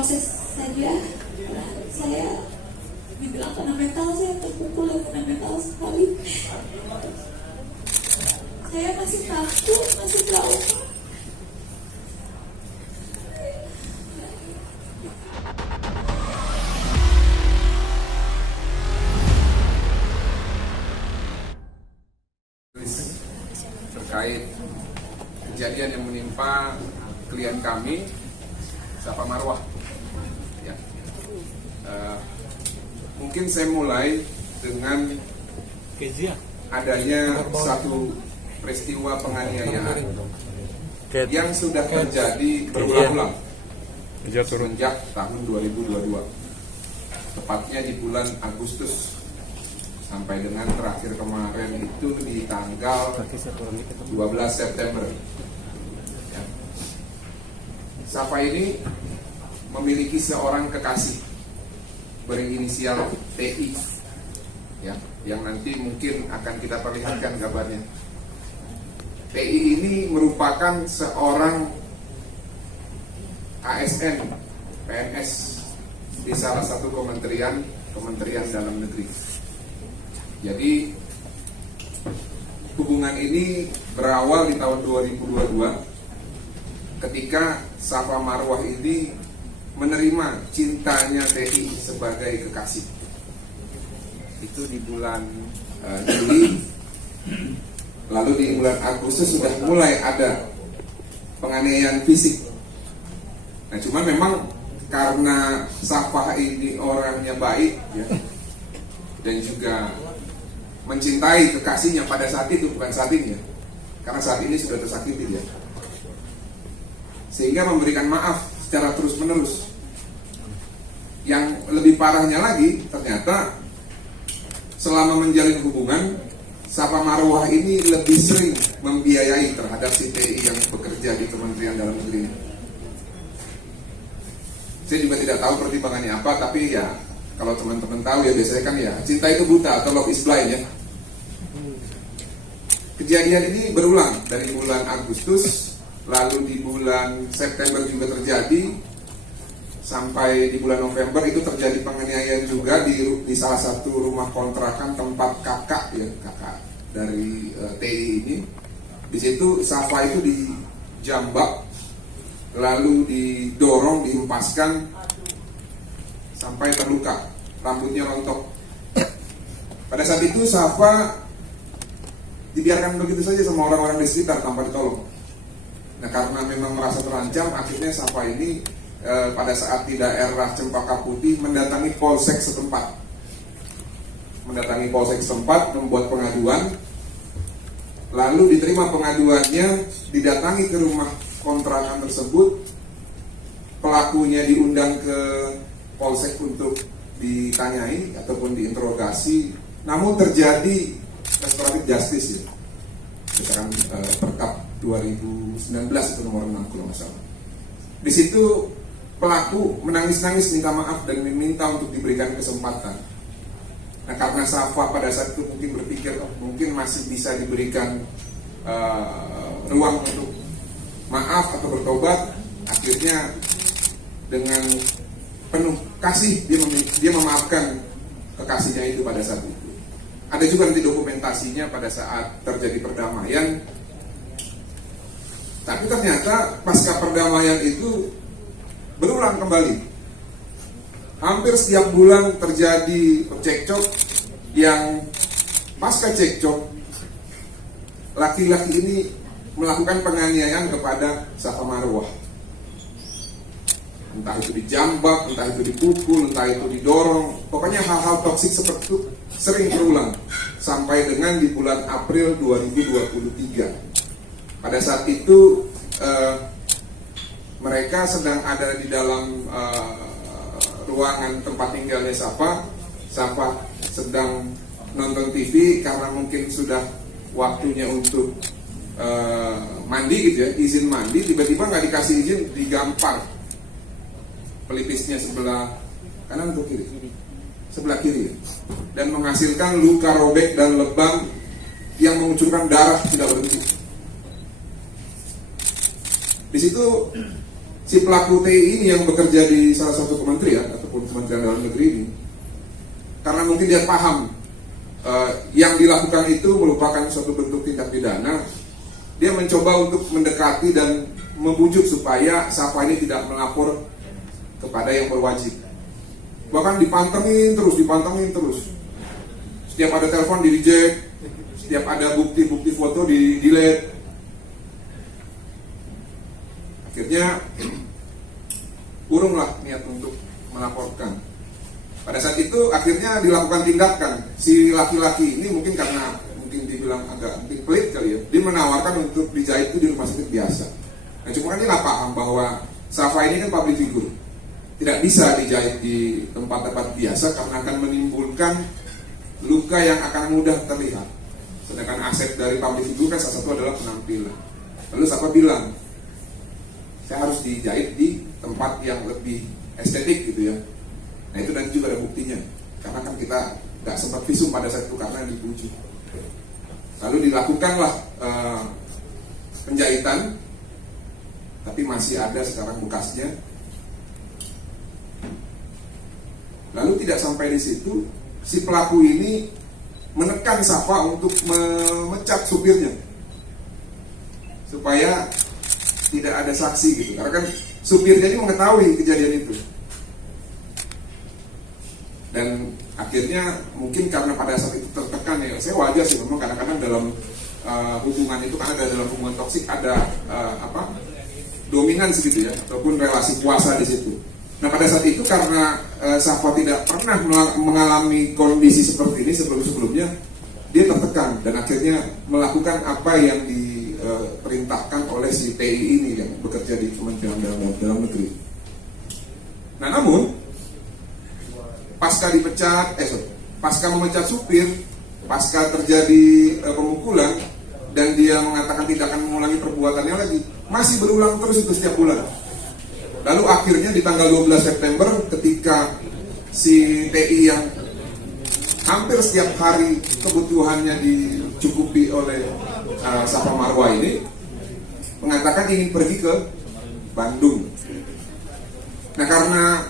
proses saja. Saya dibilang kena mental, saya terpukul dan kena mental sekali. Saya masih takut, masih trauma. Terkait kejadian yang menimpa klien kami, Safa Marwah. Ya. Mungkin saya mulai dengan adanya satu peristiwa penganiayaan yang sudah terjadi berulang-ulang semenjak tahun 2022, tepatnya di bulan Agustus sampai dengan terakhir kemarin itu di tanggal 12 September. Ya. Safa ini memiliki seorang kekasih berinisial TI, ya, yang nanti mungkin akan kita perlihatkan gambarnya. TI ini merupakan seorang ASN PNS di salah satu kementerian dalam negeri. Jadi hubungan ini berawal di tahun 2022 ketika Safa Marwah ini menerima cintanya TI sebagai kekasih. Itu di bulan Juli. Lalu di bulan Agustus sudah mulai ada penganiayaan fisik. Nah, cuman memang karena Safa ini orangnya baik, ya, dan juga mencintai kekasihnya pada saat itu, bukan saat ini, ya, karena saat ini sudah tersakiti, ya, sehingga memberikan maaf secara terus-menerus. Yang lebih parahnya lagi, ternyata selama menjalin hubungan, Safa Marwah ini lebih sering membiayai terhadap si TI yang bekerja di Kementerian Dalam Negeri. Saya juga tidak tahu pertimbangannya apa, tapi ya kalau teman-teman tahu ya biasanya kan ya cinta itu buta atau love is blind, ya. Kejadian ini berulang dari bulan Agustus, lalu di bulan September juga terjadi, sampai di bulan November itu terjadi penganiayaan juga di salah satu rumah kontrakan tempat kakak, ya, kakak dari TI ini. Di situ Safa itu dijambak, lalu didorong, dihempaskan sampai terluka, rambutnya rontok. Pada saat itu Safa dibiarkan begitu saja sama orang-orang di sekitar tanpa ditolong. Nah, karena memang merasa terancam, akhirnya Safa ini pada saat di daerah Cempaka Putih mendatangi polsek setempat. Membuat pengaduan, lalu diterima pengaduannya, didatangi ke rumah kontrakan tersebut, pelakunya diundang ke polsek untuk ditanyai ataupun diinterogasi, namun terjadi restoratif justice, ya, berdasarkan Perkap 2019 itu nomor 6 kalau nggak salah. Di situ pelaku menangis-nangis minta maaf dan meminta untuk diberikan kesempatan. Nah, karena Safa pada saat itu mungkin berpikir mungkin masih bisa diberikan ruang untuk maaf atau bertobat, akhirnya dengan penuh kasih dia memaafkan kekasihnya itu pada saat itu. Ada juga nanti dokumentasinya pada saat terjadi perdamaian. Tapi ternyata pasca perdamaian itu berulang kembali. Hampir setiap bulan terjadi cekcok, yang pasca cekcok laki-laki ini melakukan penganiayaan kepada Safa Marwah. Entah itu dijambak, entah itu dipukul, entah itu didorong. Pokoknya hal-hal toksik seperti itu sering berulang sampai dengan di bulan April 2023. Pada saat itu mereka sedang ada di dalam ruangan tempat tinggalnya Safa. Safa sedang nonton TV karena mungkin sudah waktunya untuk mandi, gitu ya, izin mandi. Tiba-tiba nggak dikasih izin, digampar pelipisnya sebelah kanan atau kiri? Sebelah kiri, dan menghasilkan luka robek dan lebam yang mengucurkan darah tidak berhenti. Di situ si pelaku TI ini yang bekerja di salah satu kementerian ataupun Kementerian Dalam Negeri ini, karena mungkin dia paham yang dilakukan itu merupakan suatu bentuk tindak pidana, dia mencoba untuk mendekati dan membujuk supaya Safa ini tidak melapor kepada yang berwajib. Bahkan dipantengin terus. Setiap ada telepon di reject, setiap ada bukti foto di delete. Akhirnya urunglah niat untuk melaporkan. Pada saat itu akhirnya dilakukan tindakan. Si laki-laki ini mungkin karena dibilang agak pelit kali ya, dia menawarkan untuk dijahit itu di rumah sakit biasa. Nah cuma kan dia nggak paham bahwa Safa ini kan public figure, tidak bisa dijahit di tempat-tempat biasa karena akan menimbulkan luka yang akan mudah terlihat. Sedangkan aset dari public figure kan salah satu adalah penampilan. Lalu Safa bilang, saya harus dijahit di tempat yang lebih estetik gitu ya. Nah itu nanti juga ada buktinya, karena kan kita nggak sempat visum pada saat itu karena dibujuk. Lalu dilakukanlah penjahitan, tapi masih ada sekarang bekasnya. Lalu tidak sampai di situ, si pelaku ini menekan Safa untuk memecat supirnya supaya tidak ada saksi gitu, karena kan supirnya ini mengetahui kejadian itu. Dan akhirnya mungkin karena pada saat itu tertekan ya, saya wajar sih memang kadang-kadang dalam hubungan itu kan ada, dalam hubungan toksik ada dominans gitu ya, ataupun relasi kuasa di situ. Nah pada saat itu karena Safa tidak pernah mengalami kondisi seperti ini sebelumnya, dia tertekan dan akhirnya melakukan apa yang diperintahkan oleh si TI ini yang bekerja di Kementerian Dalam Negeri. Nah namun pasca memecat supir, pasca terjadi pemukulan dan dia mengatakan tidak akan mengulangi perbuatannya lagi, masih berulang terus itu setiap bulan. Lalu akhirnya di tanggal 12 September ketika si TI yang hampir setiap hari kebutuhannya dicukupi oleh Safa Marwah ini mengatakan ingin pergi ke Bandung. Nah karena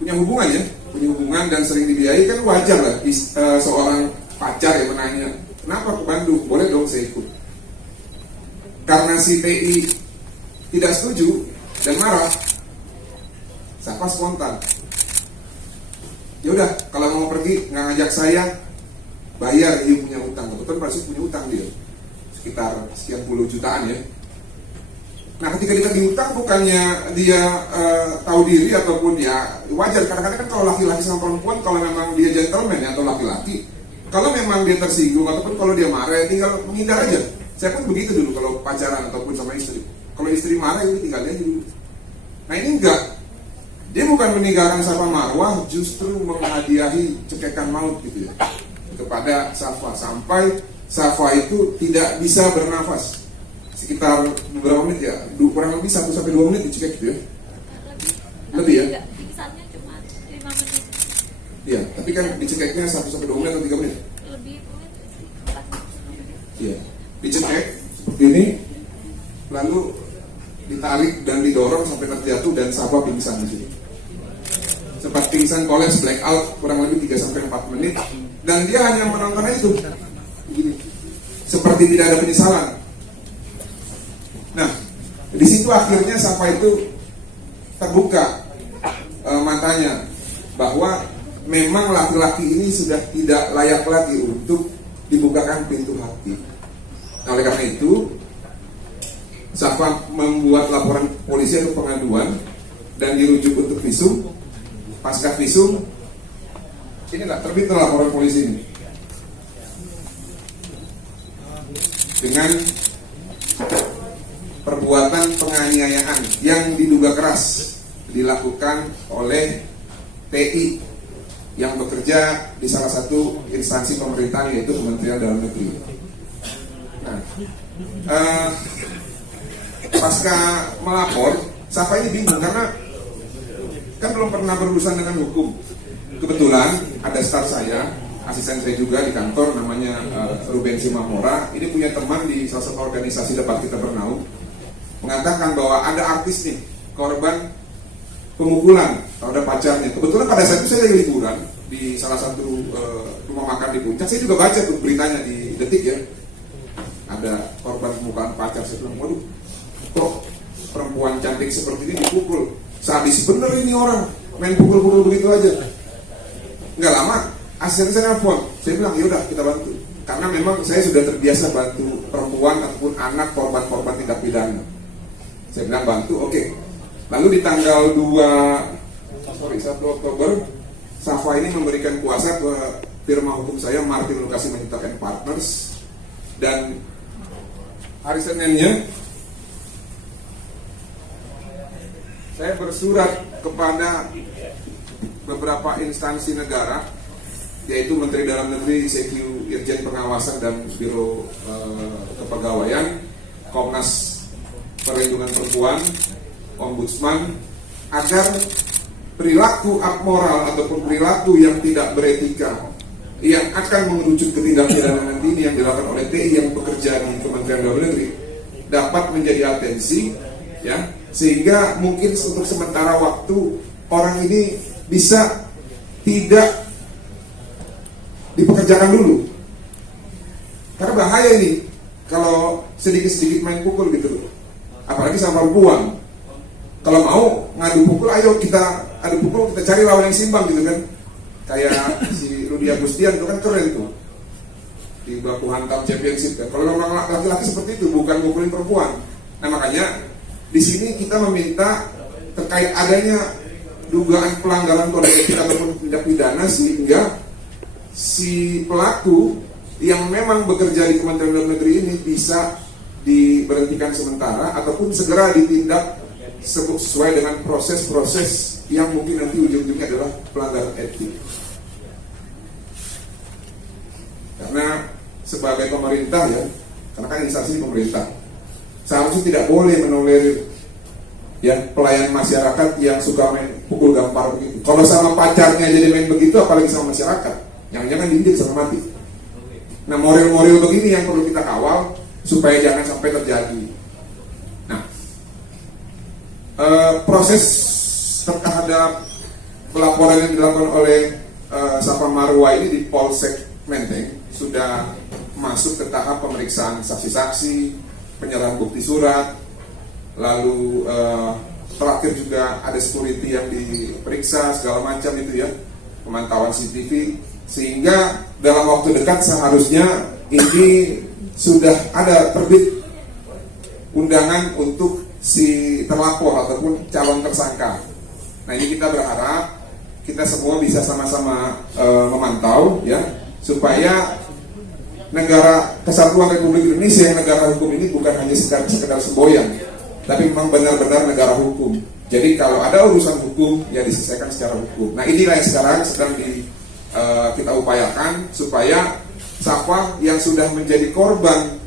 punya hubungan dan sering dibiayai, kan wajar lah seorang pacar yang menanya, kenapa ke Bandung? Boleh dong saya ikut. Karena si TI tidak setuju dan marah, Safa spontan, ya udah kalau mau pergi nggak ngajak saya, bayar dia punya utang. Kebetulan pasti punya utang dia sekitar sekian puluh jutaan ya. Nah ketika ditagih utang bukannya dia tahu diri ataupun ya wajar. Kadang-kadang kan kalau laki-laki sama perempuan, kalau memang dia gentleman ya, atau laki-laki, kalau memang dia tersinggung ataupun kalau dia marah ya tinggal menghindar aja. Saya pun begitu dulu kalau pacaran ataupun sama istri. Kalau istri marah ya tinggal aja dulu. Nah ini enggak, dia bukan meninggalkan Safa Marwah, justru menghadiahi cekekan maut gitu ya kepada Safa, sampai Safa itu tidak bisa bernafas sekitar beberapa menit ya, kurang lebih 1-2 menit dicekek gitu ya. Lebih ya? Pingsannya cuma 5 menit. Iya, tapi kan dicekeknya 1-2 menit atau 3 menit? Lebih Iya, dicekek seperti ini, lalu ditarik dan didorong sampai terjatuh dan Safa pingsan di sini. Sempat pingsan, kolaps, blackout kurang lebih 3-4 menit, dan dia hanya menonton itu begini, seperti tidak ada penyesalan. Nah, di situ akhirnya Safa itu terbuka matanya bahwa memang laki-laki ini sudah tidak layak lagi untuk dibukakan pintu hati. Nah, oleh karena itu Safa membuat laporan polisi atau pengaduan dan dirujuk untuk visum. Pasca visum, inilah terbit laporan polisi ini dengan perbuatan penganiayaan yang diduga keras dilakukan oleh TI yang bekerja di salah satu instansi pemerintahan, yaitu Kementerian Dalam Negeri. Nah, pasca melapor, Safa ini bingung karena kan belum pernah berurusan dengan hukum. Kebetulan ada staf saya, asisten saya juga di kantor, namanya Ruben Simamora. Ini punya teman di salah satu organisasi debat kita bernaung. mengatakan bahwa ada artis nih korban pemukulan terhadap pacarnya. Kebetulan pada saat itu saya lagi liburan di salah satu rumah makan di Puncak. Saya juga baca tuh beritanya di Detik ya. Ada korban pemukulan pacar. Saya bilang, waduh, kok perempuan cantik seperti ini dipukul? Sadis bener ini orang, main pukul-pukul begitu aja. Nggak lama, asisten saya nelfon. Saya bilang, yaudah kita bantu. Karena memang saya sudah terbiasa bantu perempuan ataupun anak korban-korban tindak pidana. Saya bilang bantu, oke. Lalu di tanggal 1 Oktober, Safa ini memberikan kuasa ke firma hukum saya, Martin Lukasi Manjuntak & Partners. Dan hari Seninnya, saya bersurat kepada beberapa instansi negara, yaitu Menteri Dalam Negeri, CQ, Irjen Pengawasan dan Biro Kepegawaian, Komnas Perlindungan Perempuan, Ombudsman, agar perilaku abmoral ataupun perilaku yang tidak beretika yang akan mengerucut ke tindak pidana nanti ini yang dilakukan oleh TI yang bekerja di Kementerian Dalam Negeri dapat menjadi atensi, ya, sehingga mungkin untuk sementara waktu orang ini bisa tidak dipekerjakan dulu. Karena bahaya ini kalau sedikit-sedikit main pukul gitu, apalagi sama perempuan. Kalau mau ngadu pukul, ayo kita adu pukul, kita cari lawan yang simbang gitu kan. Kayak si Rudi Agustian itu kan keren tuh di baku hantam championship kan. Kalau memang laki-laki seperti itu, bukan mukulin perempuan. Nah makanya di sini kita meminta terkait adanya dugaan pelanggaran kode etik ataupun tindak pidana, sehingga si pelaku yang memang bekerja di Kementerian Dalam Negeri ini bisa diberhentikan sementara ataupun segera ditindak sesuai dengan proses-proses yang mungkin nanti ujung-ujungnya adalah pelanggaran etik. Karena sebagai pemerintah ya, karena kan instansi pemerintah, seharusnya tidak boleh menolerir ya pelayan masyarakat yang suka main pukul gampar begitu. Kalau sama pacarnya jadi main begitu, apalagi sama masyarakat, jangan-jangan diinjek sampai mati. Nah moral-moral begini yang perlu kita kawal supaya jangan sampai terjadi. Nah proses terhadap pelaporan yang dilakukan oleh Safa Marwa ini di Polsek Menteng sudah masuk ke tahap pemeriksaan saksi-saksi, penyerahan bukti surat, lalu terakhir juga ada security yang diperiksa segala macam itu ya, pemantauan CCTV, sehingga dalam waktu dekat seharusnya ini sudah ada terbit undangan untuk si terlapor ataupun calon tersangka. Nah ini kita berharap kita semua bisa sama-sama memantau ya, supaya negara Kesatuan Republik Indonesia yang negara hukum ini bukan hanya sekedar semboyan, tapi memang benar-benar negara hukum. Jadi kalau ada urusan hukum ya diselesaikan secara hukum. Nah inilah yang sekarang sedang kita upayakan supaya Safa yang sudah menjadi korban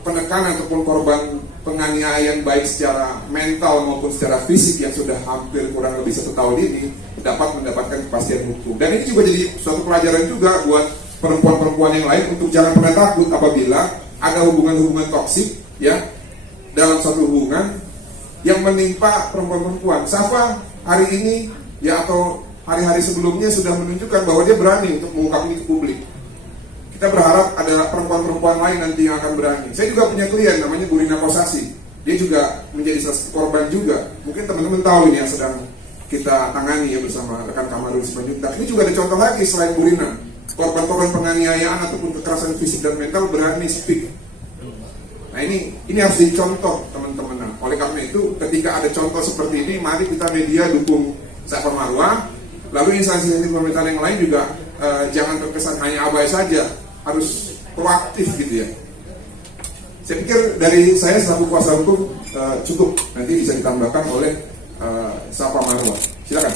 penekanan ataupun korban penganiayaan baik secara mental maupun secara fisik yang sudah hampir kurang lebih 1 tahun ini dapat mendapatkan kepastian hukum. Dan ini juga jadi suatu pelajaran juga buat perempuan-perempuan yang lain untuk jangan pernah takut apabila ada hubungan-hubungan toksik ya dalam suatu hubungan yang menimpa perempuan-perempuan. Safa hari ini ya atau hari-hari sebelumnya sudah menunjukkan bahwa dia berani untuk mengungkap ini ke publik. Kita berharap ada perempuan-perempuan lain nanti yang akan berani. Saya juga punya klien namanya Bu Rina Kosasi. Dia juga menjadi salah satu korban juga. Mungkin teman-teman tahu ini yang sedang kita tangani ya bersama rekan Kamarul Simanjuntak. Ini juga ada contoh lagi selain Bu Rina. Korban-korban penganiayaan ataupun kekerasan fisik dan mental berani speak. Nah ini harus dicontoh teman-teman. Nah, oleh karena itu ketika ada contoh seperti ini, mari kita media dukung Safa Marwa. Lalu instansi pemerintahan yang lain juga jangan terkesan hanya abai saja, harus proaktif gitu ya. Saya pikir dari saya selaku kuasa hukum cukup, nanti bisa ditambahkan oleh Safa Marwa. Silakan.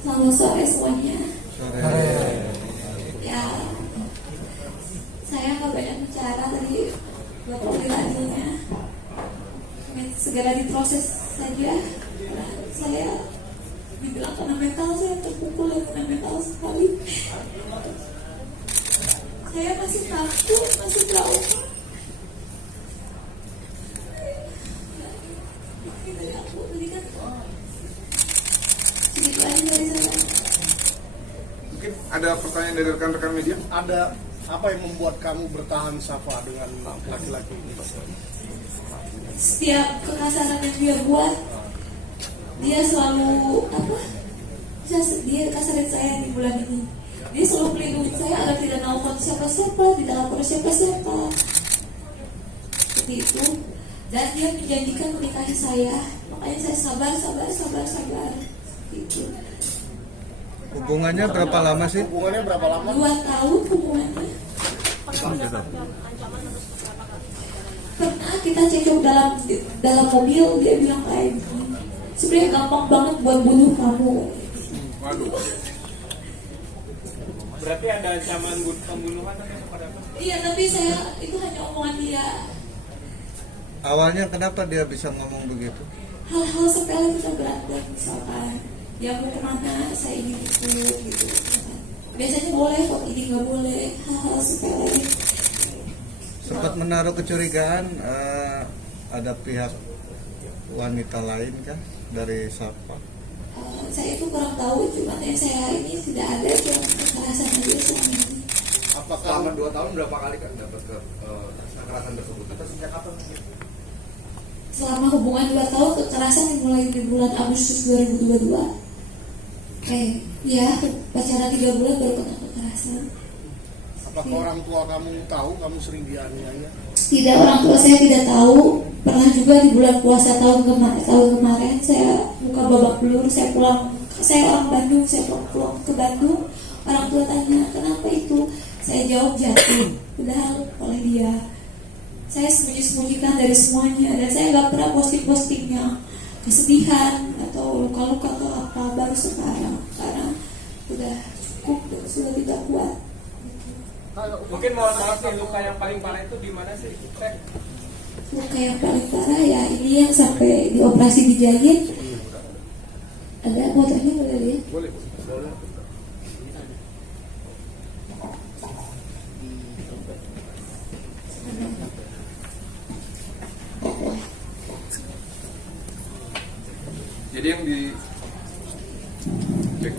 Selamat sore semuanya. Ya, saya nggak banyak bicara tadi, Bapak bilang segera diproses saja. Saya juga dibilang kena mental, saya terpukul dan kena mental sekali. Saya masih takut, masih trauma. Ini dari aku tadi kan segitu aja dari saya. Mungkin ada pertanyaan dari rekan-rekan media? Ada apa yang membuat kamu bertahan Safa dengan laki-laki ini? Setiap kekasaran yang dia buat, dia selalu dia kasarin saya di bulan ini. Dia selalu melindungi saya agar tidak nelfon siapa-siapa, tidak lapor siapa-siapa, seperti itu. Dan dia menjanjikan menikahi saya, makanya saya sabar, gitu. Hubungannya berapa lama sih? Hubungannya berapa lama? 2 tahun hubungannya. Pernah kita cekcok dalam mobil, dia bilang kayak gini, sebenarnya gampang banget buat bunuh kamu. Waduh. Berarti ada ancaman pembunuhan atau kepada apa? Iya, tapi saya itu hanya omongan dia. Awalnya kenapa dia bisa ngomong begitu? Hal-hal sepele kita berantem, misalkan dia mau kemana, saya ingin ikut gitu. Biasanya boleh kok, ini nggak boleh, hal-hal sepele. Sempat menaruh kecurigaan ada pihak wanita lain kah dari Safa? Saya itu kurang tahu, cuma yang saya ini tidak ada yang kekerasan dia selama ini. Apakah Selama 2 tahun berapa kali kan dapat kekerasan tersebut atau sejak kapan? Selama hubungan 2 tahun, kekerasan dimulai di bulan Agustus 2022. Ya, pacaran 3 bulan baru kena kekerasan. apakah orang tua kamu tahu kamu sering dianiaya? Tidak, orang tua saya tidak tahu. Pernah juga di bulan puasa tahun kemarin saya buka babak belur, saya orang Bandung, saya pulang ke Bandung. Orang tua tanya, kenapa itu? Saya jawab jatuh, padahal oleh dia. Saya sembunyi-sembunyikan dari semuanya, dan saya nggak pernah posting-postingnya kesedihan atau luka-luka atau apa, baru sekarang karena udah cukup dan sudah tidak kuat. Mungkin mohon maaf nih, luka yang paling parah itu di mana sih? Luka yang paling parah ya ini yang sampai dioperasi dijahit. Ada fotonya, boleh lihat? Boleh. Jadi yang di cek.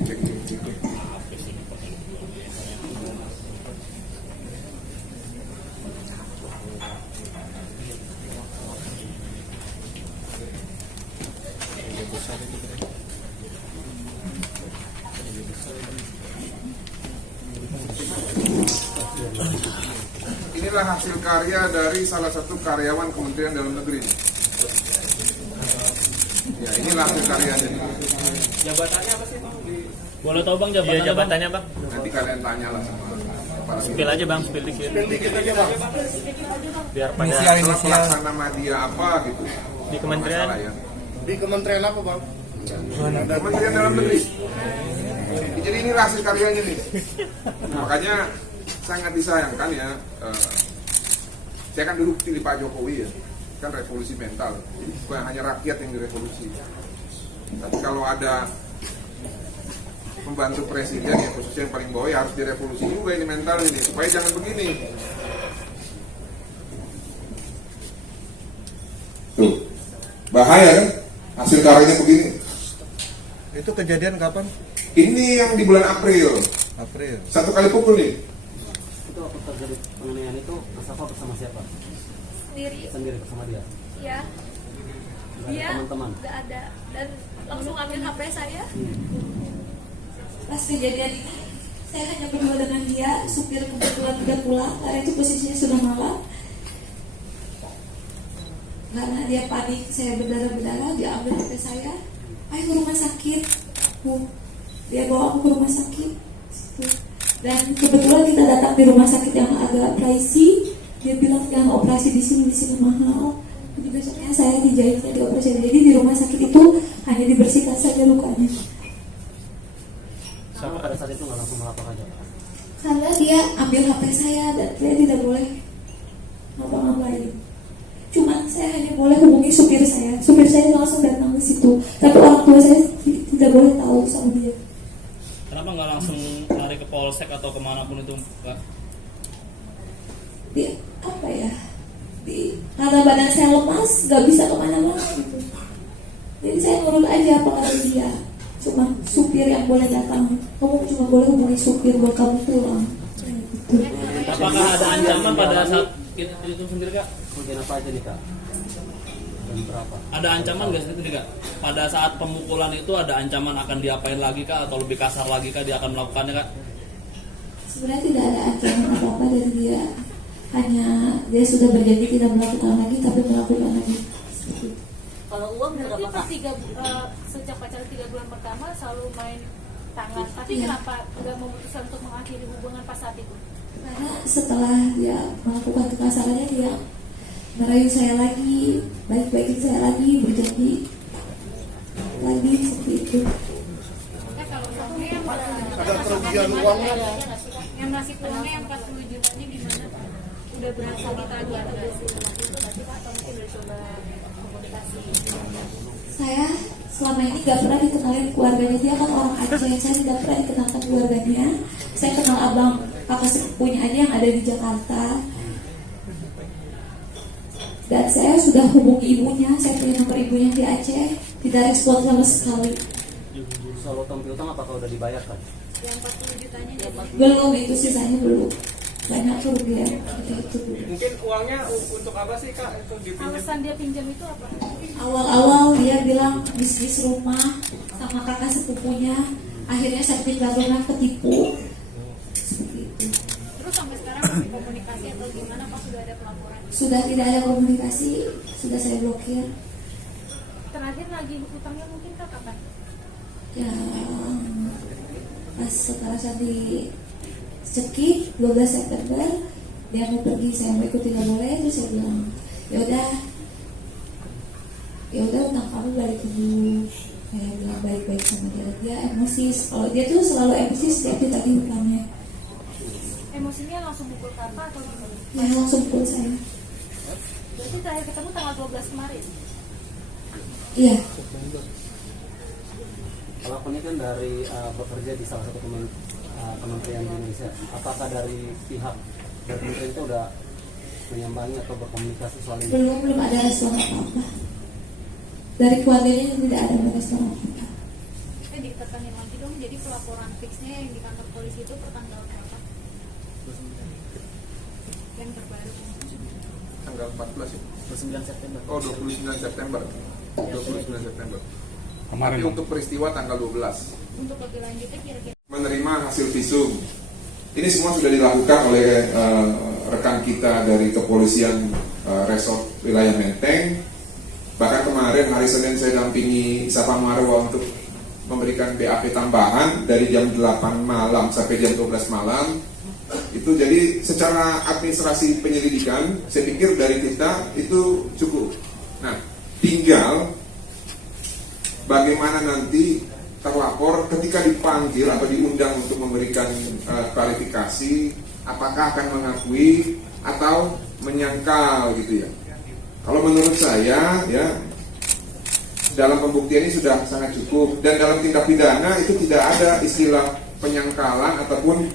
Inilah hasil karya dari salah satu karyawan Kementerian Dalam Negeri. Ya, inilah hasil karyanya. Jabatannya apa sih Bang? Boleh tahu Bang jabatannya? Iya, jabatannya Bang. Nanti kalian tanyalah sama kepala Spill aja Bang, spill dikit. Dikit aja Bang. Biar pada Inisial. pelaksana media apa gitu. di kementerian. Masalah ya. Di kementerian apa Bang? Kementerian Dalam Negeri. Jadi ini hasil karyanya nih. Makanya sangat disayangkan ya. Saya kan dulu pilih Pak Jokowi ya, kan revolusi mental. Jadi bukan hanya rakyat yang direvolusi. Tapi kalau ada pembantu presiden ya khususnya yang paling bawah ya harus direvolusi juga ini mental ini supaya jangan begini. Tuh, bahaya kan? Hasil karyanya begini. Itu kejadian kapan? Ini yang di bulan April. April. 1 kali pukul nih. Itu waktu terjadi penganiayaan itu Safa bersama siapa? Sendiri. Sendiri bersama dia? Ya. Nggak ada Dia teman-teman? nggak ada dan langsung ambil HP saya. Pas kejadian ini saya hanya berdua dengan dia, supir kebetulan udah pulang karena itu posisinya sudah malam. Karena dia panik, saya berdarah-berdarah, dia ambil HP saya, ayo ke rumah sakit. Dia bawa aku ke rumah sakit. Dan kebetulan kita datang di rumah sakit yang agak pricey. Dia bilang jangan operasi di sini mahal. Jadi besoknya saya dijahitnya dioperasi. Jadi di rumah sakit itu hanya dibersihkan saja lukanya. Safa pada saat itu nggak langsung melapor aja? Karena dia ambil HP saya dan dia tidak boleh ngapa-ngapain. Cuma saya hanya boleh hubungi supir saya. Supir saya langsung datang ke situ. Tapi orang tua saya tidak tidak boleh tahu sama dia. Kenapa nggak langsung lari ke polsek atau kemanapun itu, Kak? Di apa ya? Karena badan saya lemas, nggak bisa kemana-mana gitu. Jadi saya nurut aja apa kata dia. Cuma supir yang boleh datang. Kamu cuma boleh hubungi supir buat kamu pulang. Gitu. Apakah ada ancaman pada saat itu sendiri, Kak? Kemudian apa aja nih Kak? Dan berapa? Ada ancaman nggak sih, Kak? Pada saat pemukulan itu ada ancaman akan diapain lagi, Kak? Atau lebih kasar lagi, Kak? Dia akan melakukannya, Kak? Sebenarnya tidak ada ancaman apa-apa dari dia. Hanya dia sudah berjanji tidak melakukan lagi, tapi melakukan lagi. Seperti itu. Kalau uang berarti pas sejak pacaran 3 bulan pertama selalu main tangan. Tapi Iya. kenapa nggak memutuskan untuk mengakhiri hubungan pas saat itu? Karena setelah dia melakukan kekasarannya, dia merayu saya lagi, baik-baikin saya lagi, berjanji lagi seperti itu. Kalau uangnya yang Ada kerugian uang nggak? yang nasib uangnya yang 40 jutanya gimana? Udah berhasil ditagih atau mungkin udah coba komunikasi? Saya selama ini gak pernah dikenalin keluarganya. Dia kan orang Aceh, saya tidak pernah dikenalkan keluarganya. Saya kenal abang kakak sepupunya aja yang ada di Jakarta. Dan saya sudah hubungi ibunya, saya punya nomor ibunya di Aceh, tidak respon sama sekali. Soal utang piutang apakah udah dibayarkan? Yang 40 jutanya dia Belum, itu sisanya belum. Banyak kerugian seperti itu. Mungkin uangnya untuk apa sih Kak? Itu dipinjam? alasan dia pinjam itu apa? Awal-awal dia bilang bisnis rumah sama kakak sepupunya. Akhirnya saya tidak pernah ketipu. Seperti itu. Terus sampai sekarang masih komunikasi atau gimana pas sudah ada pelaporan? Sudah tidak ada komunikasi, sudah saya blokir. Terakhir lagi utangnya mungkin Kak kapan? Ya, pas setelah saya dicekik 12 September, dia mau pergi, saya mau ikut tidak boleh. Terus saya bilang, ya udah utang kamu balik dulu. Saya bilang baik-baik sama dia. Dia emosi, kalau dia tuh selalu emosi setiap ditagih utangnya. Emosinya langsung pukul Kakak atau gimana? Ya langsung pukul saya. Berarti terakhir ketemu tanggal 12 kemarin? Iya. Kalau aku ini kan dari bekerja di salah satu kementerian di Indonesia, apakah dari pihak dari kementerian itu udah menyambangi atau berkomunikasi soal ini? Belum ada respon apa-apa. Dari keluarganya tidak ada respon apa-apa. Ditekankan lagi dong, jadi pelaporan fixnya yang di kantor polisi itu per tanggal berapa? Yang terbaru. Tanggal 14 ya? 29 September. Oh, 29 September. 29 September. Kemarin, Tapi Bang. untuk peristiwa tanggal 12. Untuk lebih lanjutnya kira-kira Menerima hasil visum. Ini semua sudah dilakukan oleh rekan kita dari kepolisian resort wilayah Menteng. Bahkan kemarin hari Senin saya dampingi Sapa Marwa untuk memberikan BAP tambahan dari jam 8 malam sampai jam 12 malam. Itu jadi secara administrasi penyelidikan saya pikir dari kita itu cukup. Nah, tinggal bagaimana nanti terlapor ketika dipanggil atau diundang untuk memberikan klarifikasi, apakah akan mengakui atau menyangkal gitu ya. Kalau menurut saya ya dalam pembuktian ini sudah sangat cukup, dan dalam tindak pidana itu tidak ada istilah penyangkalan ataupun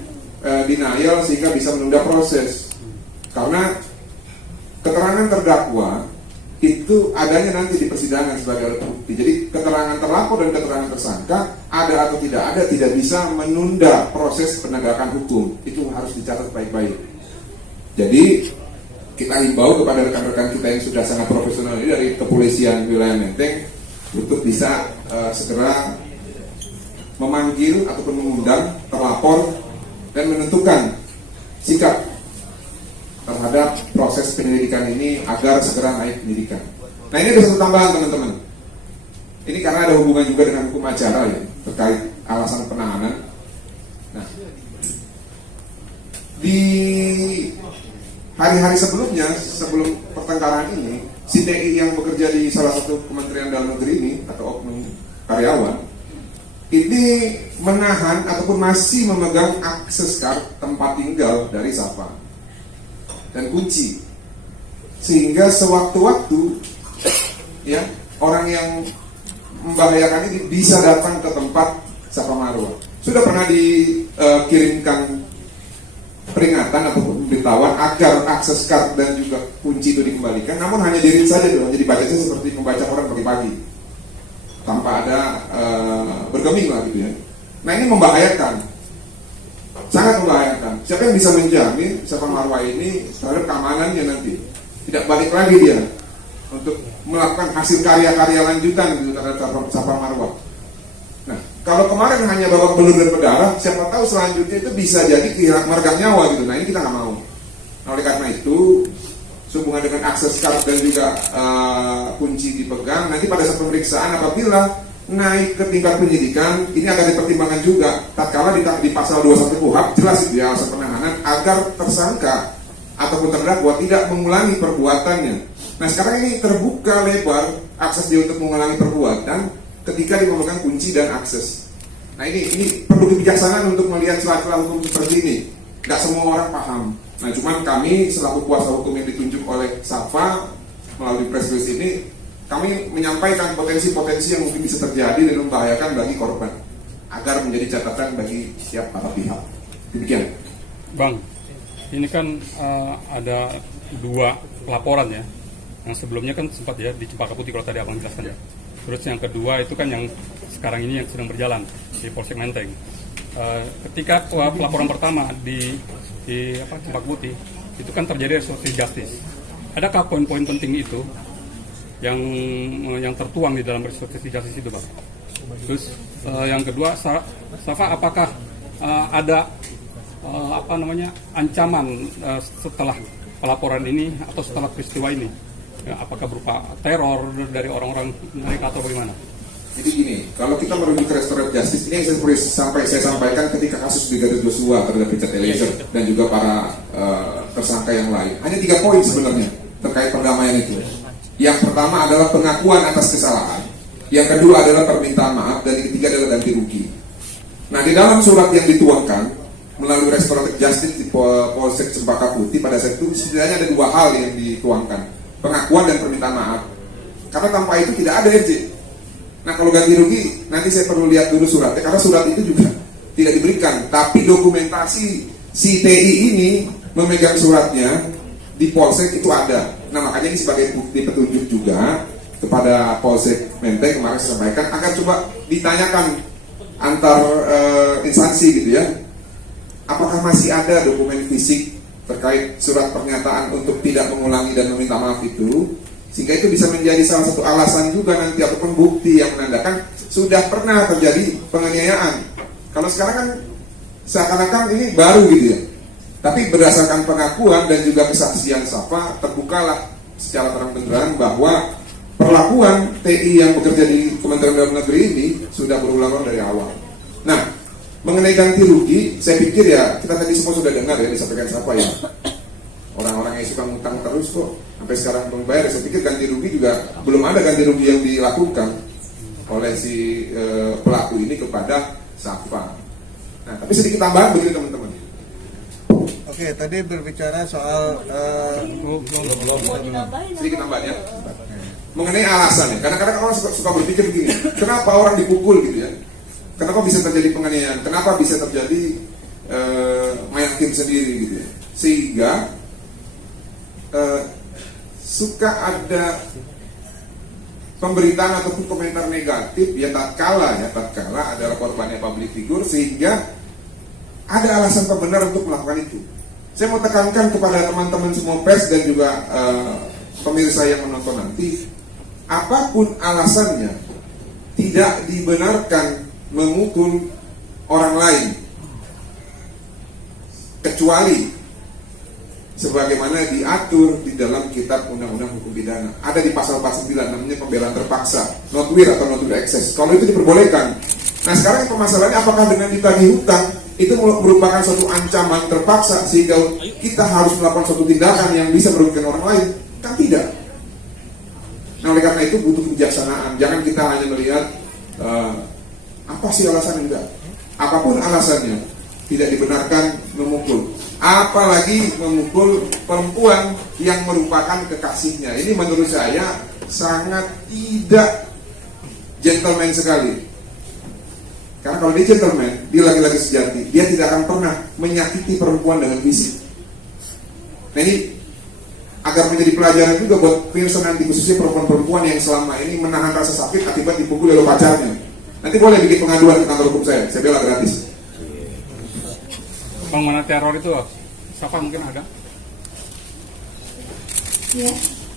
denial sehingga bisa menunda proses. Karena keterangan terdakwa itu adanya nanti di persidangan sebagai alat bukti. Jadi keterangan terlapor dan keterangan tersangka ada atau tidak ada tidak bisa menunda proses penegakan hukum. Itu harus dicatat baik-baik. Jadi kita himbau kepada rekan-rekan kita yang sudah sangat profesional ini dari kepolisian wilayah Menteng untuk bisa segera memanggil ataupun mengundang terlapor dan menentukan sikap terhadap proses penyelidikan ini agar segera naik penyidikan. Nah, ini ada satu tambahan teman-teman. Ini karena ada hubungan juga dengan hukum acara ya, terkait alasan penahanan. Nah, di hari-hari sebelumnya, sebelum pertengkaran ini, si TI yang bekerja di salah satu kementerian dalam negeri ini atau oknum karyawan ini menahan ataupun masih memegang akses card tempat tinggal dari Safa dan kunci, sehingga sewaktu-waktu ya orang yang membahayakan ini bisa datang ke tempat Safa Marwah. Sudah pernah dikirimkan peringatan atau pemberitahuan agar akses card dan juga kunci itu dikembalikan, namun hanya diri saja dulu, jadi bacanya seperti membaca orang pagi-pagi tanpa ada bergeming lah gitu ya. Nah ini membahayakan, sangat membahayakan. Siapa yang bisa menjamin Safa Marwah ini terhadap keamanannya nanti tidak balik lagi dia untuk melakukan hasil karya-karya lanjutan gitu terhadap Safa Marwah. Nah, kalau kemarin hanya babak belur dan berdarah, siapa tahu selanjutnya itu bisa jadi meregang nyawa gitu. Nah, ini kita nggak mau. Nah, oleh karena itu, sehubungan dengan akses card dan juga kunci dipegang, nanti pada saat pemeriksaan apabila naik ke tingkat penyidikan, ini akan dipertimbangkan juga. Tatkala di pasal 21 KUHP jelas itu ya alasan penahanan agar tersangka ataupun terdakwa tidak mengulangi perbuatannya. Nah, sekarang ini terbuka lebar akses dia untuk mengulangi perbuatan ketika dia memegang kunci dan akses. Nah ini perlu kebijaksanaan untuk melihat celah-celah hukum seperti ini. Gak semua orang paham. Nah cuman kami selaku kuasa hukum yang ditunjuk oleh Safa melalui press release ini, kami menyampaikan potensi-potensi yang mungkin bisa terjadi dan membahayakan bagi korban agar menjadi catatan bagi setiap para pihak. Demikian. Bang, ini kan ada 2 laporan ya. Yang sebelumnya kan sempat ya di Cempaka Putih kalau tadi abang jelaskan ya. Terus yang kedua itu kan yang sekarang ini yang sedang berjalan di Polsek Menteng. Ketika pelaporan pertama di Cempaka Putih itu kan terjadi restoratif justice. Adakah poin-poin penting itu yang tertuang di dalam restoratif justice itu, Bang? Terus yang kedua, Safa, apakah ada ancaman setelah pelaporan ini atau setelah peristiwa ini? Ya, apakah berupa teror dari orang-orang mereka atau bagaimana? Jadi gini, kalau kita merujuk restoratif justice ini yang saya sampaikan ketika kasus Brigadir Joshua terhadap Richard Eliezer dan juga para tersangka yang lain. Hanya 3 poin sebenarnya terkait perdamaian itu. Yang pertama adalah pengakuan atas kesalahan, yang kedua adalah permintaan maaf, dan yang ketiga adalah ganti rugi. Nah di dalam surat yang dituangkan melalui restoratif justice di Polsek Cempaka Putih pada saat itu setidaknya ada 2 hal yang dituangkan. Pengakuan dan permintaan maaf. Karena tanpa itu tidak ada RJ. Nah kalau ganti rugi nanti saya perlu lihat dulu suratnya, karena surat itu juga tidak diberikan. Tapi dokumentasi si TI ini memegang suratnya di Polsek itu ada. Nah makanya ini sebagai bukti petunjuk juga kepada Polsek Menteng kemarin saya sampaikan akan coba ditanyakan antar instansi gitu ya. Apakah masih ada dokumen fisik terkait surat pernyataan untuk tidak mengulangi dan meminta maaf itu, sehingga itu bisa menjadi salah satu alasan juga nanti ataupun bukti yang menandakan sudah pernah terjadi penganiayaan. Kalau sekarang kan seakan-akan ini baru gitu ya, tapi berdasarkan pengakuan dan juga kesaksian Safa terbukalah secara terang-benderang bahwa perlakuan TI yang bekerja di Kementerian Dalam Negeri ini sudah berulang-ulang dari awal. Nah mengenai ganti rugi, saya pikir ya kita tadi semua sudah dengar ya disampaikan siapa ya, orang-orang yang suka ngutang terus kok sampai sekarang belum bayar. Saya pikir ganti rugi juga belum ada ganti rugi yang dilakukan oleh si pelaku ini kepada Safa. Nah tapi sedikit tambahan begitu teman-teman. Oke, tadi berbicara soal sedikit tambahan ya mengenai alasan ya. Kadang-kadang orang suka berpikir begini, kenapa orang dipukul gitu ya. Kenapa bisa terjadi penganiayaan? Kenapa bisa terjadi main hakim sendiri gitu ya? Sehingga suka ada pemberitaan ataupun komentar negatif ya tatkala adalah korbannya public figure, sehingga ada alasan pembenar untuk melakukan itu. Saya mau tekankan kepada teman-teman semua pers dan juga pemirsa yang menonton nanti, apapun alasannya tidak dibenarkan memukul orang lain kecuali sebagaimana diatur di dalam kitab undang-undang hukum pidana. Ada di pasal 49 namanya pembelaan terpaksa, not will atau not will excess. Kalau itu diperbolehkan. Nah sekarang permasalahannya apakah dengan ditagih hutang itu merupakan suatu ancaman terpaksa sehingga kita harus melakukan suatu tindakan yang bisa merugikan orang lain? Kan tidak. Nah oleh karena itu butuh kebijaksanaan. Jangan kita hanya melihat apa sih alasannya, enggak. Apapun alasannya tidak dibenarkan memukul. Apalagi memukul perempuan yang merupakan kekasihnya. Ini menurut saya sangat tidak gentleman sekali. Karena kalau dia gentleman, dia laki-laki sejati, dia tidak akan pernah menyakiti perempuan dengan fisik. Nah ini agar menjadi pelajaran juga buat pemirsa nanti, khususnya perempuan-perempuan yang selama ini menahan rasa sakit akibat dipukul oleh pacarnya. Nanti boleh bikin pengaduan ke kantor hukum saya bela gratis. Bang, mana teror itu, siapa mungkin ada? Ya,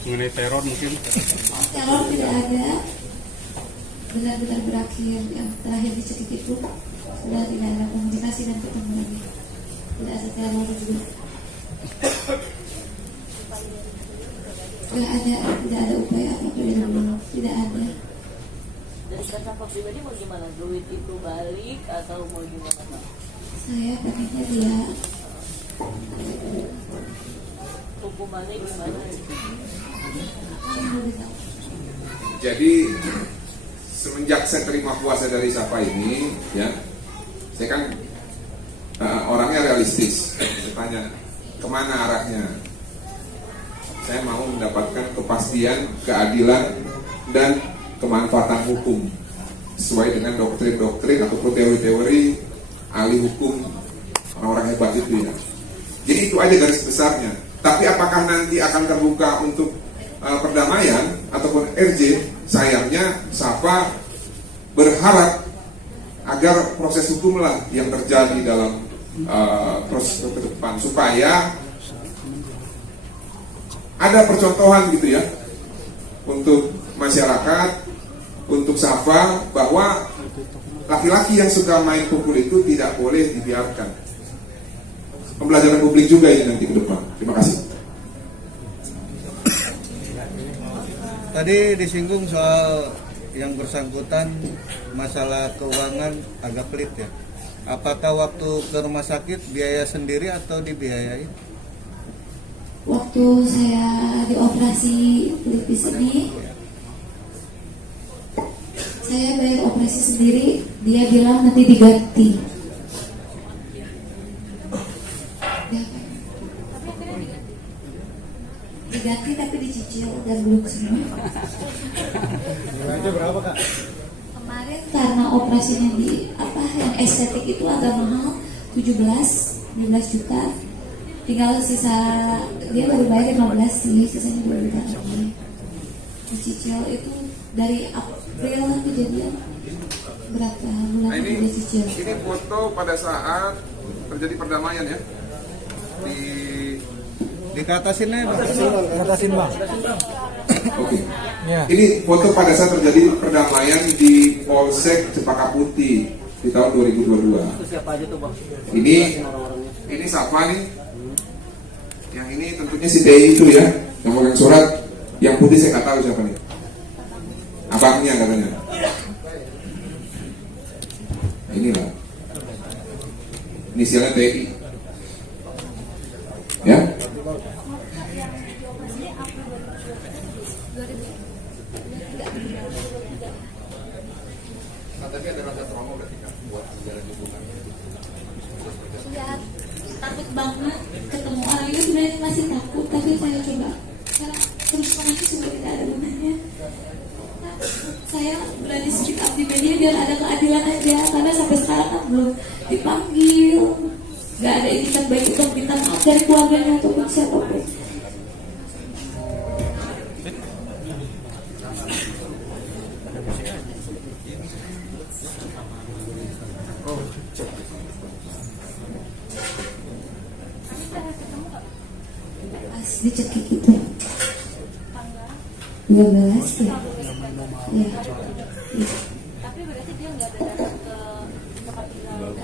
Mengenai teror mungkin? teror tidak ada, benar-benar berakhir. Yang terakhir dicekik itu sudah tidak ada komunikasi dan ketemu lagi, tidak ada teror juga. Tidak ada upaya apa-apa dari dulu, tidak ada. Dari Safa pribadi mau gimana? Duit itu balik atau mau gimana, Pak? Saya pengennya dia Hukumannya gimana? Jadi semenjak saya terima kuasa dari Safa ini, ya, saya kan orangnya realistis. Saya tanya kemana arahnya. Saya mau mendapatkan kepastian, keadilan, dan kemanfaatan hukum sesuai dengan doktrin-doktrin ataupun teori-teori ahli hukum orang-orang hebat itu ya. Jadi itu aja garis besarnya. Tapi apakah nanti akan terbuka untuk perdamaian ataupun RJ? Sayangnya Safa berharap agar proses hukumlah yang terjadi dalam proses ke depan supaya ada percontohan gitu ya untuk masyarakat, untuk Safa, bahwa laki-laki yang suka main pukul itu tidak boleh dibiarkan. Pembelajaran publik juga ini nanti ke depan. Terima kasih. Tadi disinggung soal yang bersangkutan masalah keuangan agak pelit ya. Apakah waktu ke rumah sakit biaya sendiri atau dibiayai? Waktu saya dioperasi pelipis ini, saya bayar operasi sendiri, dia bilang nanti diganti. Diganti tapi dicicil dan belum semua. Nilainya berapa, Kak? Kemarin karena operasinya yang estetik itu agak mahal, 15 juta. Tinggal sisa, dia baru bayar 15 sih, sisanya 2 juta lagi. Dicicil itu dari April kejadian berapa bulan Nah ini dicicil. foto pada saat terjadi perdamaian ya Di katasinnya, Bang. Oke. Ini foto pada saat terjadi perdamaian di Polsek Cempaka Putih di tahun 2022. Itu siapa aja tuh, Bang? Ini Safa nih. Yang ini tentunya si Dei itu ya, yang pegang surat. Yang putih saya nggak tahu siapa nih. Abangnya katanya. Inilah. Inisialnya TI. Ya. Tapi ada rasa trauma berarti kan buat menjalani hubungan. Ya, takut banget ketemu orang itu, sebenarnya masih takut, tapi saya coba terus menangis juga tidak ada gunanya. Saya berani speak up di media biar ada keadilan aja, karena sampai sekarang kan belum dipanggil, nggak ada itikat baik untuk minta maaf dari keluarganya ataupun siapapun. Pas dicekik itu 12 ya. Ya. Tapi berarti dia nggak ada datang ke tempat tinggal.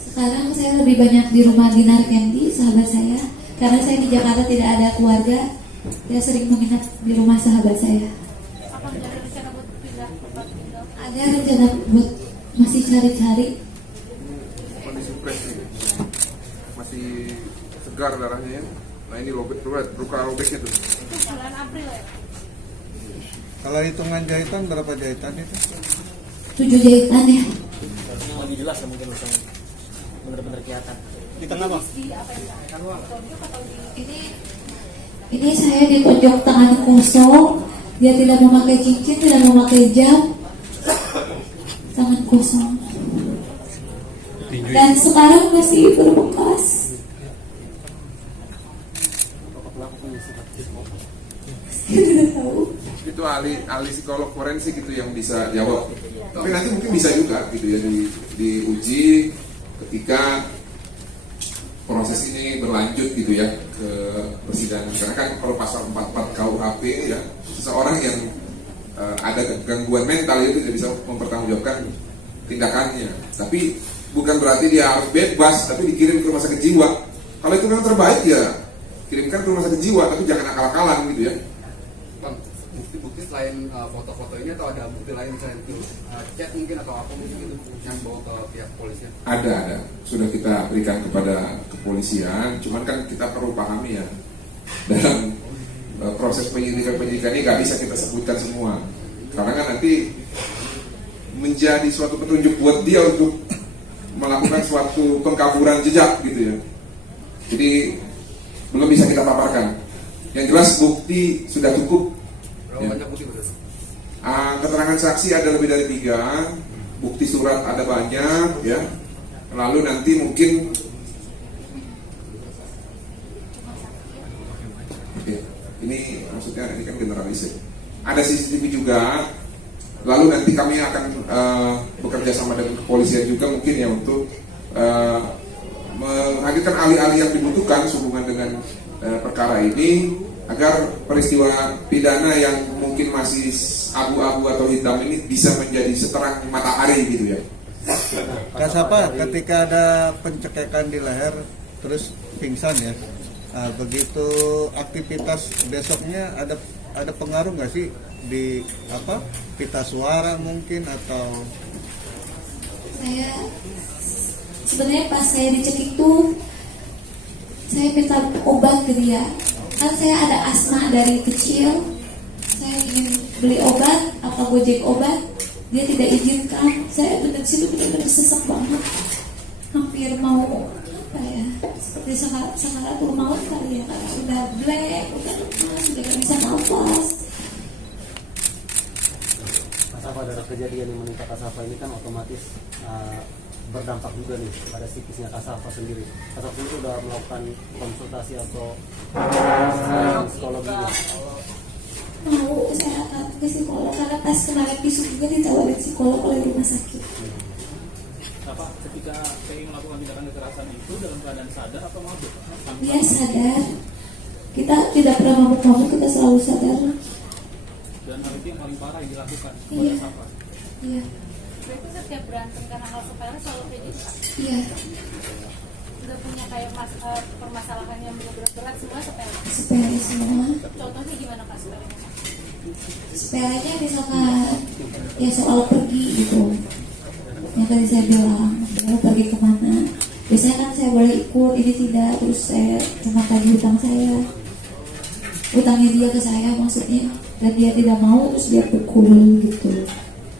Sekarang saya lebih banyak di rumah Dinar Candy, sahabat saya. Karena saya di Jakarta tidak ada keluarga, saya sering menginap di rumah sahabat saya. Apa nggak ada rencana buat pindah tempat tinggal? Ada rencana buat masih cari-cari. Kondisi fresh nih. Masih segar darahnya ya. Nah ini luka robeknya tuh. Itu bulan April ya? Kalau hitungan jahitan berapa jahitan itu? 7 jahitan ya. Yang lebih jelas ya mungkin misalnya benar-benar kelihatan. Di tengah bang. Di apa ya? Ditonjok atau di Ini saya ditonjok tangan kosong, dia tidak memakai cincin, tidak memakai jam, tangan kosong. Dan sekarang masih berbekas. Tidak tahu. Itu ahli psikolog forensik itu yang bisa jawab. Tapi nanti mungkin bisa juga gitu ya diuji ketika proses ini berlanjut gitu ya ke persidangan. Karena kan kalau pasal 44 KUHP ya, seseorang yang ada gangguan mental itu tidak bisa mempertanggungjawabkan tindakannya. Tapi bukan berarti dia harus bebas, tapi dikirim ke rumah sakit jiwa. Kalau itu memang terbaik ya kirimkan ke rumah sakit jiwa, tapi jangan akal-akalan gitu ya. Bang, bukti-bukti selain foto-foto ini atau ada bukti lain misalnya itu chat mungkin atau apa mungkin gitu yang bawa ke pihak kepolisian? Ada. Sudah kita berikan kepada kepolisian. Cuman kan kita perlu pahami ya dalam proses penyidikan ini nggak bisa kita sebutkan semua. Karena kan nanti menjadi suatu petunjuk buat dia untuk melakukan suatu pengkaburan jejak gitu ya. Jadi belum bisa kita paparkan. Yang jelas bukti sudah cukup. Berapa banyak bukti berarti? Keterangan saksi ada lebih dari 3, bukti surat ada banyak ya. Lalu nanti mungkin ini maksudnya ini kan generalis ya. Ada CCTV juga. Lalu nanti kami akan bekerja sama dengan kepolisian juga mungkin ya untuk menghadirkan ahli-ahli yang dibutuhkan sehubungan dengan perkara ini agar peristiwa pidana yang mungkin masih abu-abu atau hitam ini bisa menjadi seterang matahari gitu ya. Kasapa, ketika ada pencekekan di leher terus pingsan ya, begitu aktivitas besoknya ada pengaruh nggak sih di pita suara mungkin atau? Saya sebenarnya pas saya dicekik tuh saya minta obat ke dia. Kan saya ada asma dari kecil, saya ingin beli obat atau gojek obat, dia tidak izinkan. Saya benar-benar sesak banget, hampir mau seperti sakaratul maut kali ya, karena udah black, udah lemas, udah gak bisa nafas. Kasafa, dari kejadian yang menimpa Kasafa ini kan otomatis berdampak juga nih pada psikisnya Kasafa sendiri. Kasafa itu udah melakukan konsultasi atau psikologi? Mau saya akan ke psikolog karena pas kemarin besok juga ditawarin psikolog oleh rumah sakit. Apa ketika PI melakukan tindakan kekerasan itu dalam keadaan sadar atau mabuk? Dia sadar. Kita tidak pernah mabuk-mabuk, kita selalu sadar. Dan hal itu yang paling parah yang dilakukan. Iya. Iya. Berarti setiap berantem karena hal sepele selalu kayak gitu Kak? Iya. Udah punya kayak permasalahan yang benar-benar berat semua sepele? Sepele semua. Contohnya gimana Kak sepelenya? Sepelenya misalkan ya soal pergi gitu. Yang tadi saya bilang, mau pergi kemana? Biasanya kan saya boleh ikut, ini tidak. Terus saya cuma tagih hutang saya, hutangnya dia ke saya maksudnya, dan dia tidak mau, terus dia pukul gitu.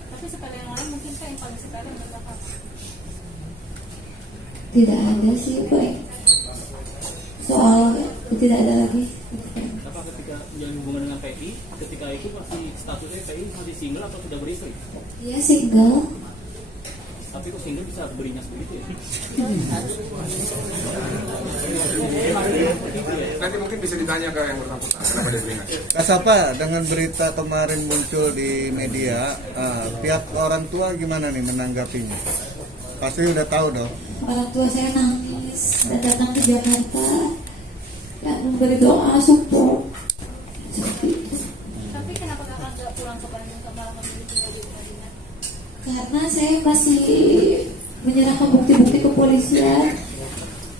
Tapi sepele yang lain mungkin Kak yang paling sepele menurut Kakak? Tidak ada sih, baik. Soal tidak ada lagi. Apa ketika menjalin hubungan dengan PI, ketika itu masih statusnya PI masih single atau sudah beristri? Dia single. Tapi kok single bisa berinyas begitu ya? Nanti mungkin bisa ditanya ke yang bersangkutan kenapa dia beringas. Kasapa, dengan berita kemarin muncul di media, pihak orang tua gimana nih menanggapinya? Pasti udah tahu dong. Orang tua saya nangis dan datang ke Jakarta dan memberi doa support seperti itu. Tapi kenapa Kakak nggak pulang ke Bandung ke malah memilih tinggal di Madinah? Karena saya masih menyerahkan bukti-bukti kepolisian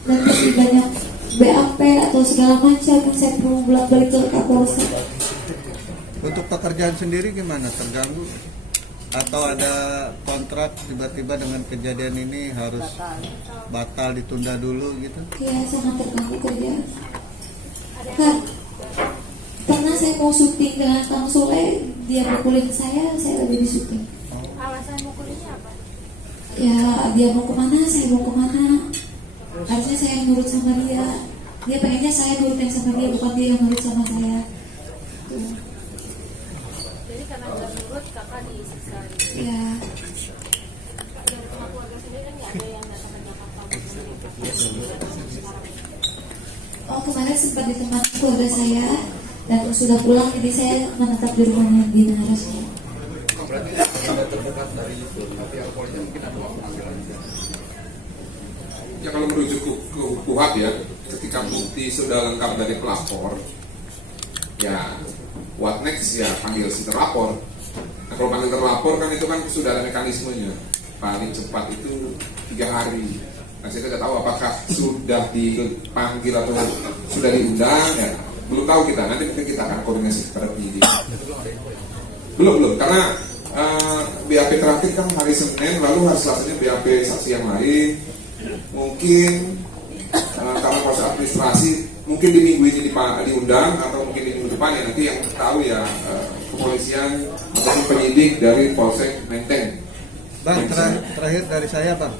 dan masih banyak BAP atau segala macam yang saya perlu bolak-balik ke Kapolsek. Untuk pekerjaan sendiri gimana? Terganggu? Atau ada kontrak tiba-tiba dengan kejadian ini harus batal ditunda dulu gitu? Iya, sangat terganggu kerjaan. Kan pernah saya mau syuting dengan Kang Sule, dia mukulin saya lagi di syuting. Alasan mukulinnya apa? Ya dia mau kemana, saya mau kemana. Harusnya saya yang nurut sama dia. Dia pengennya saya nurutin sama dia, bukan dia yang nurut sama saya. Tuh. Jadi karena nggak nurut kakak disiksa gitu. Ya. Dari pihak keluarga sendiri kan nggak ada yang datang ke Jakarta untuk menerima sekarang. Oh, kemarin sempat ditemani keluarga saya dan sudah pulang, jadi saya menetap di rumahnya di Naras. Oh, berarti ada terdekat dari itu, tapi yang polisi mungkin ada panggilan juga. Ya kalau merujuk ke KUHP ya, ketika bukti sudah lengkap dari pelapor, ya what next ya panggil si terlapor. Nah kalau panggil terlapor kan itu kan sudah ada mekanismenya, paling cepat itu 3 hari. Nah saya tidak tahu apakah sudah dipanggil atau sudah diundang, ya belum tahu kita. Nanti mungkin kita akan koordinasi kepada penyidik. Belum karena BAP terakhir kan hari Senin, lalu hari Selasanya BAP saksi yang lain. Mungkin karena proses administrasi mungkin di minggu ini diundang atau mungkin di minggu depan ya, nanti yang tahu ya kepolisian ataupun penyidik dari Polsek Menteng. Bang, terakhir dari saya Bang.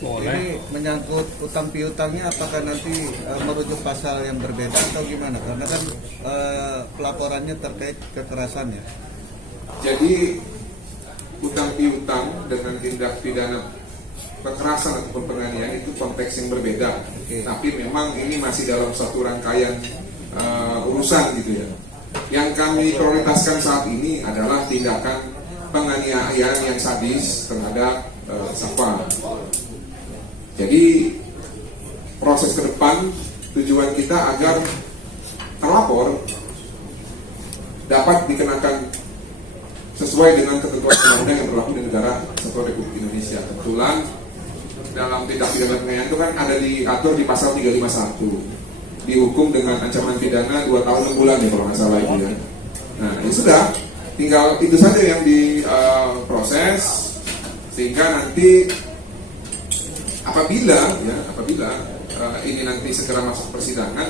Boleh. Ini menyangkut utang piutangnya, apakah nanti merujuk pasal yang berbeda atau gimana? Karena kan pelaporannya terkait kekerasan ya. Jadi utang piutang dengan tindak pidana kekerasan ataupun penganiayaan itu konteks yang berbeda. Tapi memang ini masih dalam satu rangkaian urusan gitu ya. Yang kami prioritaskan saat ini adalah tindakan penganiayaan yang sadis terhadap Safa. Jadi proses ke depan tujuan kita agar terlapor dapat dikenakan sesuai dengan ketentuan undang-undang yang berlaku di negara Kesatuan Republik Indonesia. Kebetulan dalam tindak pidana penganiayaan itu kan ada diatur di pasal 351, dihukum dengan ancaman pidana 2 tahun 6 bulan ya kalau nggak salah itu ya. Nah ini sudah, tinggal itu saja yang diproses sehingga nanti apabila ini nanti segera masuk persidangan,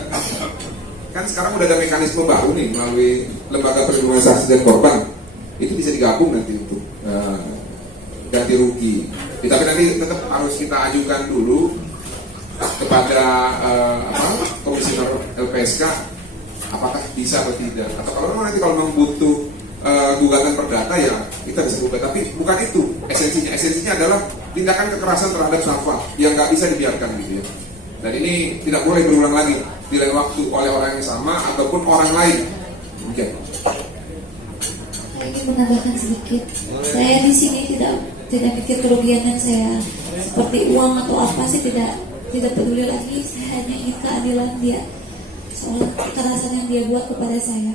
kan sekarang udah ada mekanisme baru nih melalui Lembaga Perlindungan Saksi dan Korban, itu bisa digabung nanti untuk ganti rugi. Tapi nanti tetap harus kita ajukan dulu kepada Komisioner LPSK apakah bisa atau tidak. Atau kalau nanti memang butuh gugatan perdata ya kita bisa gugat. Tapi bukan itu esensinya. Esensinya adalah tindakan kekerasan terhadap Safa yang nggak bisa dibiarkan gitu ya. Dan ini tidak boleh berulang lagi di lain waktu oleh orang yang sama ataupun orang lain. Mungkin. Saya ingin menambahkan sedikit. Saya di sini tidak pikir kerugian saya seperti uang atau apa sih, tidak peduli lagi. Saya hanya ingin keadilan dia soal kekerasan yang dia buat kepada saya.